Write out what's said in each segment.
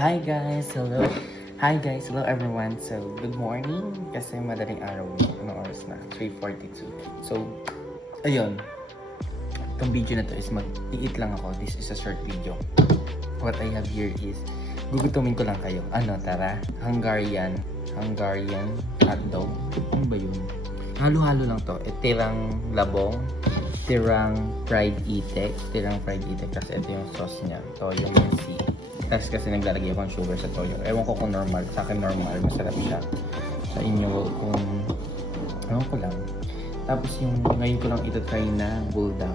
Hi guys, hello. Hi guys, hello everyone. So, good morning. Kasi madaling araw yun. Anong oras na? 3:42. So, ayun. Itong video na to is mag-i-eat lang ako. This is a short video. What I have here is, gugutumin ko lang kayo. Tara. Hungarian hotdog. Ano ba yun? Halo-halo lang to. Tirang labong, tirang fried itek. Kasi ito yung sauce niya. Ito yung minsi. Tapos kasi naglalagay ako ng sugar sa toyo. Ewan ko kung normal. Sa akin normal. Masarap siya. Sa inyo kung ewan ko lang. Tapos yung ngayon ko lang itatry na buldak.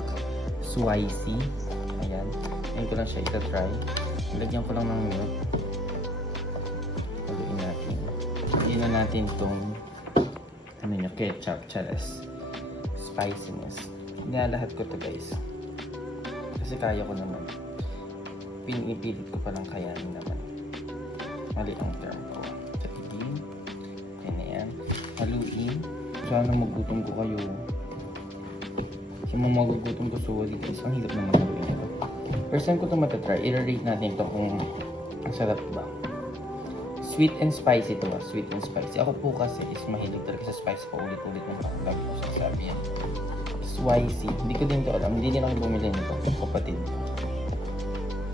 Spicy. Ayan. Ngayon ko lang siya itatry. Lagyan ko lang ng milk. Haluin natin. Lagyan na natin itong ketchup, charas. Spiciness. Lahat ko to guys. Kasi kaya ko naman. Pinipilit ko palang kayanin naman. Mali ang term ko. Kapigin. Yan na yan. Haluin. Sana magutom ko kayo. Kasi magugutom ko sorry guys. Ang hilap naman haluin ito. First time ko ito matatry. I-rate natin ito kung ang sarap ba. Sweet and spicy ito ba? Sweet and spicy. Ako po kasi is mahilig talaga sa spice pa ulit-ulit ng lagi ko sasabi yan. Spicy. Hindi ko din ito alam. Hindi din ako bumili nito. Kapatid.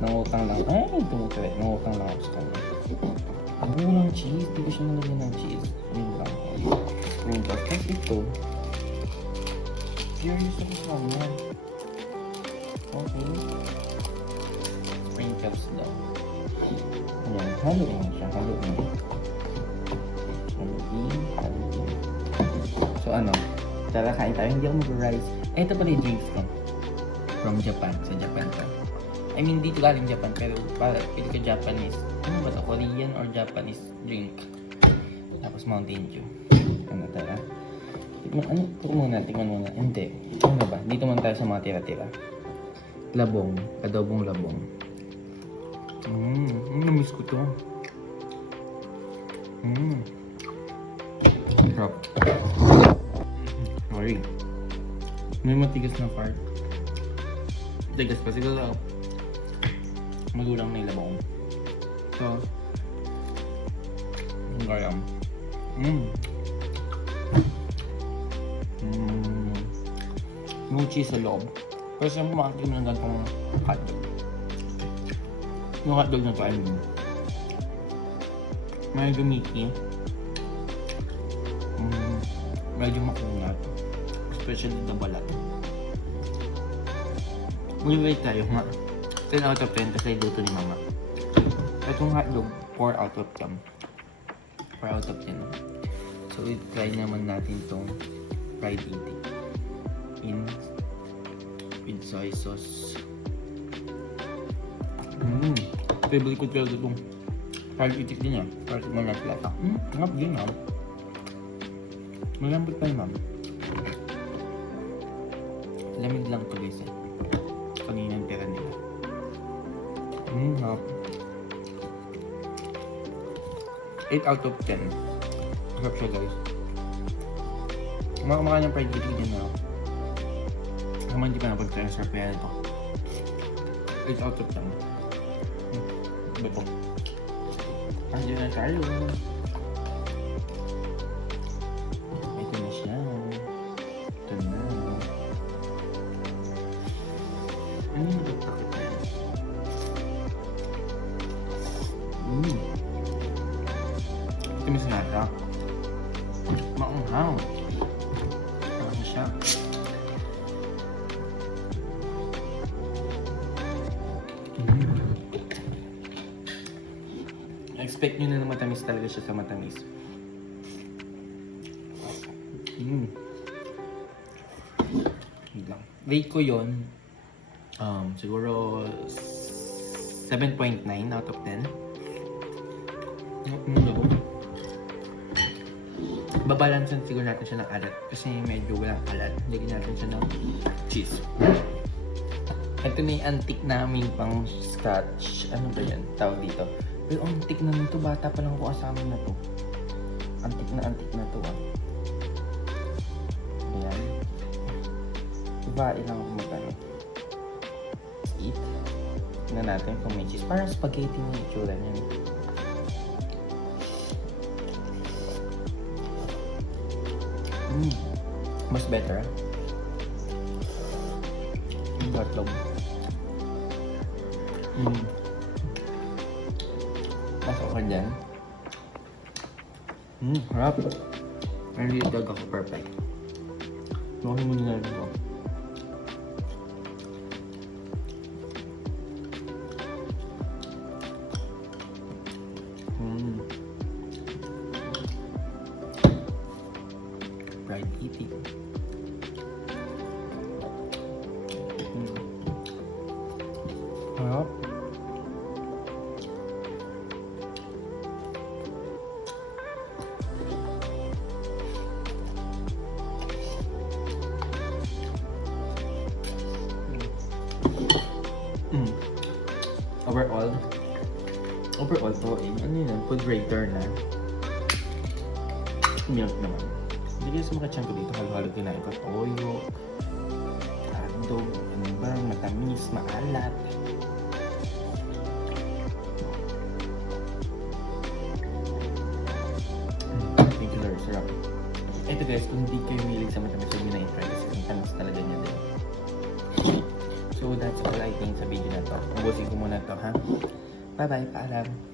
Nangutang lang. Ay, tumutuwet. Nangutang lang ako sa kanya. Ang ng cheese. Di ko siya nalagyan ng cheese. Yun lang. Sprinkles. Tapos ito. Curious ako sa kanya. Okay. Sprinkles daw. Ayan. Haluin siya. Haluin. So tara kain tayo. Hindi ako mag-rice. Ito pala yung drinks ko. From Japan. Sa Japan pa. I mean, dito galing Japan, pero pili ko Japanese. Ano ba ito? Korean or Japanese drink. Tapos Mountain Dew. Tara. Tingnan muna. Hindi. Ano ba? Dito muna tayo sa mga tira-tira. Labong. Adobong labong. Namiss ko to. Sarap. Sorry. May matigas na part. Tigas pa siguro. Magulang na yung labong. So, ang gayam. Yung cheese sa loob. Pero siya kumakit mo ng gantong hotdog. Yung hotdog na to ay medyo meaty. Medyo makunat. Especially the balat. Mag-rate tayo nga. 10 out of 10 kasi luto ni mama. Itong hotdog, 4 out of 10. 4 out of 10. So, i-try naman natin itong fried itik. With soy sauce. Favorite ko talaga itong fried itik din yan. Para sa mga plata. Ngap din ha. Malambot pa yun ma'am. Lamig lang ito guys eh. Kaninang tira nila. Hap. 8 out of 10. Sarap siya guys. Kumakain ng fried chicken din na. Naman hindi pa napag-try na sarap kaya ito. 8 out of 10. Beto. Andiyan na tayo. Ito na siya. Ito na. Ano yung nagtakit na yan? Timis nga siya. Maunghang. Ano siya? Expect nyo na matamis talaga siya sa matamis. Rate ko yun. Siguro 7.9 out of 10. Babalansan siguro natin siya ng alat kasi medyo walang alat. Lagyan natin siya ng cheese. Ito na yung antique namin pang scotch. Ano ba yan? Tawag dito. Pero antique na nito. Bata pa lang ko kasama na to. Antique na to ah. Ayan. Ibain lang ako magano. Eat. Tingnan natin kung may cheese. Parang spaghetti na yung itsura niyan. Mas better. Yung hotdog. Pasok ka dyan. Harap. Ang litog ako perfect. Makin mo nila rin ko. Fried eating. Harap. Overall to, ano yun, food grader na. Milk naman. Hindi kasi makachang ko dito, halo-halo kinain ko. Toyo, hotdog, ano ba, matamis, maalat. Thank you Lord, sarap. Ito guys, kung hindi kayo milig sa matamis, huwag nyo na-try kasi ang tamis talaga niya din. So that's all I think sa video na to. Ubusin ko muna to ha. Bye bye, paalam.